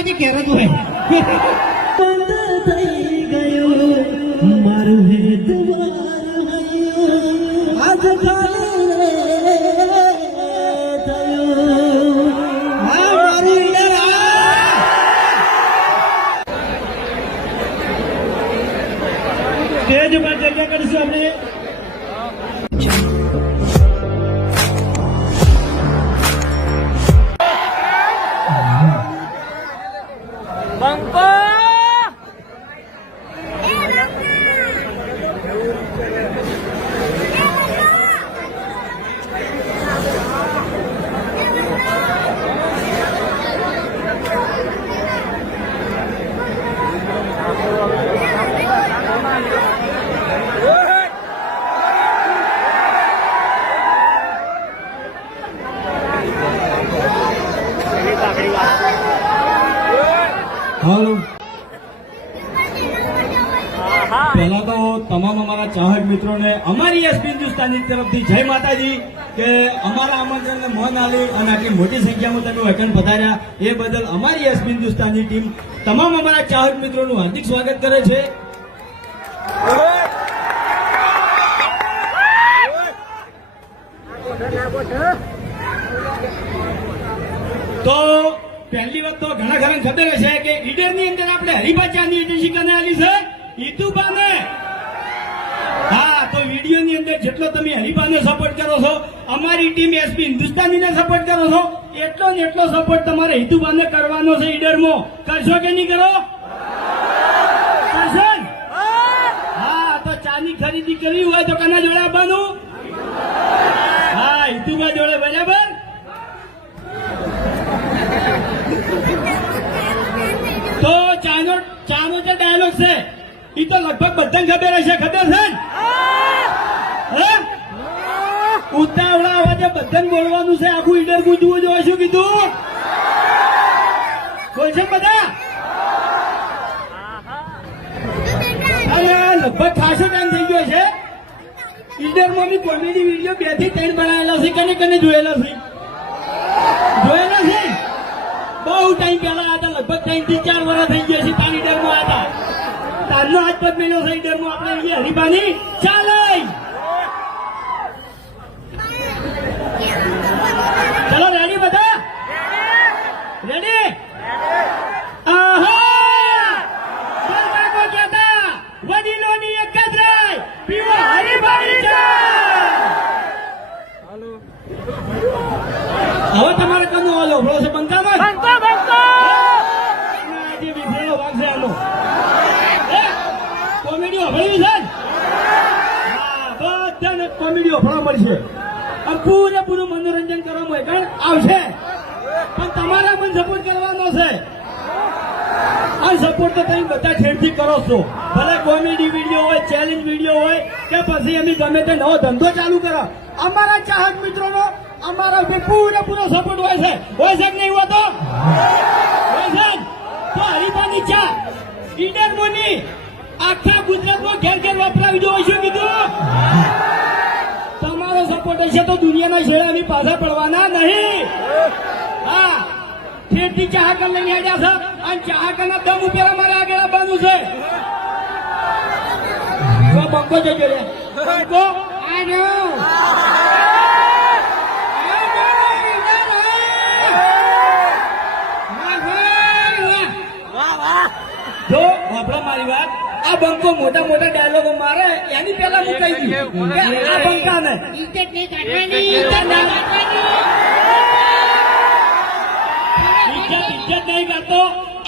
આજે ઘેર જ હોય થઈ ગયો મારું હે આજ સ્ટેજ ઉપર જગ્યા કરીશું આપણે? હાલો. પહેલા તો તમામ અમારા ચાહક મિત્રોને અમારી યશ હિન્દુસ્તાની તરફથી જય માતાજી કે અમારા આમંત્રણને મન આલી અને આટલી મોટી સંખ્યામાં તમે વચન પધાર્યા એ બદલ અમારી યશ હિન્દુસ્તાની ટીમ તમામ અમારા ચાહક મિત્રોનું હાર્દિક સ્વાગત કરે છે. તો પહેલી વાત તો ઘણા ઘણા ખબર હશે કે ઈડરની અંદર આપણે હરિભાચાની એજન્સી કને આલી છે. ઈતુબાને હા, તો વિડીયોની અંદર જેટલો તમે હરિભાને સપોર્ટ કરો છો, અમારી ટીમ એસપી હિન્દુસ્તાનીને સપોર્ટ કરો છો, એટલો ને એટલો સપોર્ટ તમારે હિતુબાને કરવાનો છે ઈડરમાં. કરશો કે નહીં કરો? કરશો હા, તો ચાની ખરીદી કરવી હોય તો કના જોડે આપવાનું હા હિતુબા જોડે બરાબર? તો ચાનો ચાનો જે ડાયલોગ છે એ તો લગભગ બધાને ખબર હશે, ખબર છે ને? ઉતાવળા અવાજે બધાને બોલવાનું છે, આખું ઈડર ગુજવું જોઈએ શું કીધું? બોલશે બધા? અરે, લગભગ ખાસો ટાઈમ થઈ ગયો છે. ઈડરમાં કોમેડી વીડિયો બેથી ત્રણ બનાવેલા છે, કને કને જોયેલા છે જોયેલા છે બહુ ટાઈમ પહેલા ત્રણ ચાર વર્ષ થઈ ગયા છે તાર ઈડરમાં હતા. તારનો હાથ પગ મેલો છે ઈડરમાં આપણે અહીંયા હરીબાની ચાલે ચલો રેડી બધા? રેડી એક જ રાય, પીવો હરીબાની હવે તમારે કનો હાલો છે બંકામાં આજે વિફરેલો ભાગ છે આનો એ, કોમેડી અભળી છે ને? હા, બધાને મળશે. પૂરેપૂરું મનોરંજન કરવા મળે આવશે. પણ તમારે પણ સપોર્ટ કરવાનો છે. આ સપોર્ટ તો તમે બધા છેડથી કરો છો. ભલે કોમેડી વીડિયો હોય ચેલેન્જ વીડિયો હોય, કે પછી એમ ગમે તે નવો ધંધો ચાલુ કરો. અમારા ચાહક મિત્રોનો, અમારા ઉપર પૂરેપૂરો સપોર્ટ હોય છે. હોય છે નહીં હોતો હોય છે? તો હરિભાની ચા, ઈડર મોની, આખા ગુજરાતમાં ઘેર ઘેર વપરાવી જો કીધું? સપોર્ટ હશે તો દુનિયાના અમે પાછા પડવાના નહીં. હા ખેતી ચાહકર લઈને આવ્યા છે. અને ચાહકરના દમ ઉપર અમારે આગળ આવવાનું છે. જો બંકો જજો રે બંકો આ રહ્યો, ઈડર હોય. વાહ, વાહ. જો વાપરા મારી વાત આ બંકો મોટા મોટા ડાયલોગો મારે એની પહેલા હું કહી દઉં. કે આ બંકાને ઇજ્જત નહીં કાઢવાની ઇજ્જત નહીં કાઢવાની ઇજ્જત ઇજ્જત નહીં કરતો.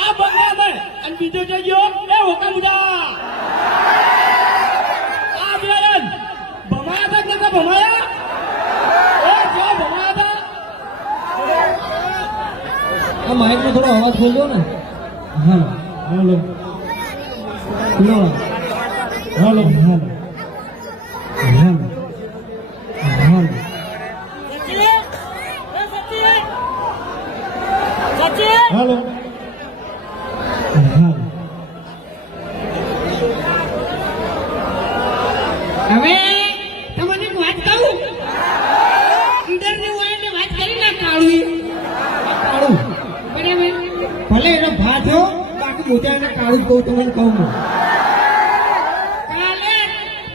આ બંગાને અને બીજો જે ગયો એ હોકામુદા આ બેન ભમાયા હતા કે ભમાયા? જો ભમાયા હતા. આ માઇક નો થોડો અવાજ ખોલજો ને. હા હાલો લો હાલો હાલો હાલો હાલો હાલો હાલો હવે તમને એક વાત કહું? ઈડરની હોય એટલે વાત કરી ના કાઢવી ભલે એનો ભાવ મોટા એને કાઢું કહું તમને કહું હું. કાલે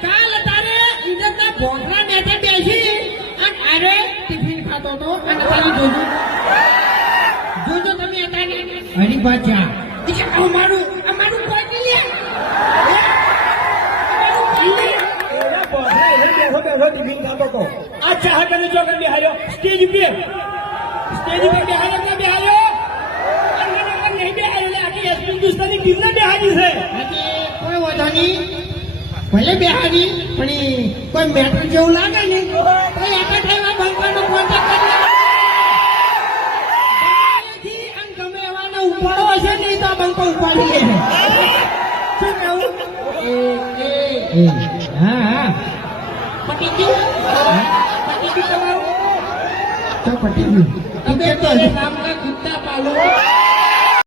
કાલ તારે ઇજ્જતના ભોંકરા નેચે બેસી અને અરે ટિફિન ખાતો તો અને તારી જોજો. જોજો તમે અમારું અમારું કોઈ લે એને બેઠો બેઠો ટિફિન ખાતો હતો. આ ચાહકોને ચોકન બેહાડ્યો. સ્ટેજ ઉપર. સ્ટેજ ઉપર બેહાડ્યો કે બેહાડ્યો? અને મને પણ નહીં બેહાડ્યો. એટલે આખી એસપી હિન્દુસ્તાની ટીમને બેહાડી છે. કોઈ વાંધો નહીં. ભલે બેહારી પણ કોઈ મેટર જેવું લાગે ને કોઈ એક જ એવા ભગવાનનો કોન્ટેક્ટ કરી લે. ગમે એવાને ઉપાડો હશે નહીં તો આ બંકો ઉપાડી લે. શું કહું એ એ. એ, હા. હા પટી ગયું પટી ગયું તમારું તો પટી ગયું તમે તો હજી કામ